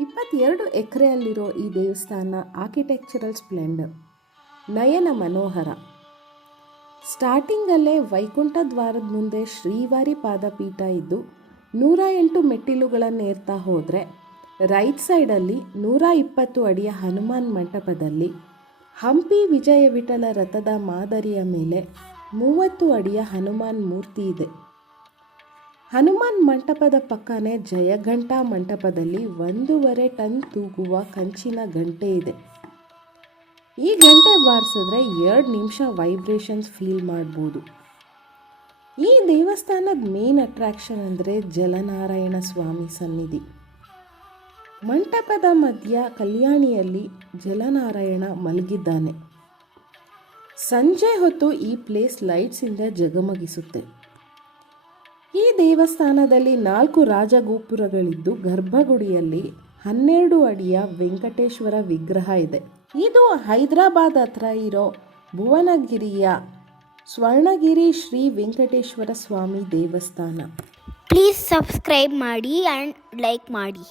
22 ಎಕರೆಯಲ್ಲಿರೋ ಈ ದೇವಸ್ಥಾನ architectural Splendor ನಯನ ಮನೋಹರ. ಸ್ಟಾರ್ಟಿಂಗಲ್ಲೇ ವೈಕುಂಠ ದ್ವಾರದ ಮುಂದೆ ಶ್ರೀವಾರಿ ಪಾದಪೀಠ ಇದ್ದು 108 ಮೆಟ್ಟಿಲುಗಳನ್ನೇರ್ತಾ ಹೋದರೆ ರೈಟ್ ಸೈಡಲ್ಲಿ 120 ಅಡಿಯ ಹನುಮಾನ್ ಮಂಟಪದಲ್ಲಿ ಹಂಪಿ ವಿಜಯ ವಿಠಲ ರಥದ ಮಾದರಿಯ ಮೇಲೆ 30 ಅಡಿಯ ಹನುಮಾನ್ ಮೂರ್ತಿ ಇದೆ. ಹನುಮಾನ್ ಮಂಟಪದ ಪಕ್ಕನೇ ಜಯಘಂಟಾ ಮಂಟಪದಲ್ಲಿ 1.5 ಟನ್ ತೂಗುವ ಕಂಚಿನ ಗಂಟೆ ಇದೆ. ಈ ಗಂಟೆ ಬಾರಿಸಿದ್ರೆ 2 ನಿಮಿಷ ವೈಬ್ರೇಷನ್ಸ್ ಫೀಲ್ ಮಾಡ್ಬೋದು. ಈ ದೇವಸ್ಥಾನದ ಮೇನ್ ಅಟ್ರಾಕ್ಷನ್ ಅಂದರೆ ಜಲನಾರಾಯಣ ಸ್ವಾಮಿ ಸನ್ನಿಧಿ. ಮಂಟಪದ ಮಧ್ಯ ಕಲ್ಯಾಣಿಯಲ್ಲಿ ಜಲನಾರಾಯಣ ಮಲಗಿದ್ದಾನೆ. ಸಂಜೆ ಹೊತ್ತು ಈ ಪ್ಲೇಸ್ ಲೈಟ್ಸಿಂದ ಜಗಮಗಿಸುತ್ತೆ. ಈ ದೇವಸ್ಥಾನದಲ್ಲಿ 4 ರಾಜಗೋಪುರಗಳಿದ್ದು ಗರ್ಭಗುಡಿಯಲ್ಲಿ 12 ಅಡಿಯ ವೆಂಕಟೇಶ್ವರ ವಿಗ್ರಹ ಇದೆ. ಇದು ಹೈದರಾಬಾದ್ ಹತ್ರ ಇರೋ ಭುವನಗಿರಿಯ ಸ್ವರ್ಣಗಿರಿ ಶ್ರೀ ವೆಂಕಟೇಶ್ವರ ಸ್ವಾಮಿ ದೇವಸ್ಥಾನ. ಪ್ಲೀಸ್ ಸಬ್ಸ್ಕ್ರೈಬ್ ಮಾಡಿ ಆ್ಯಂಡ್ ಲೈಕ್ ಮಾಡಿ.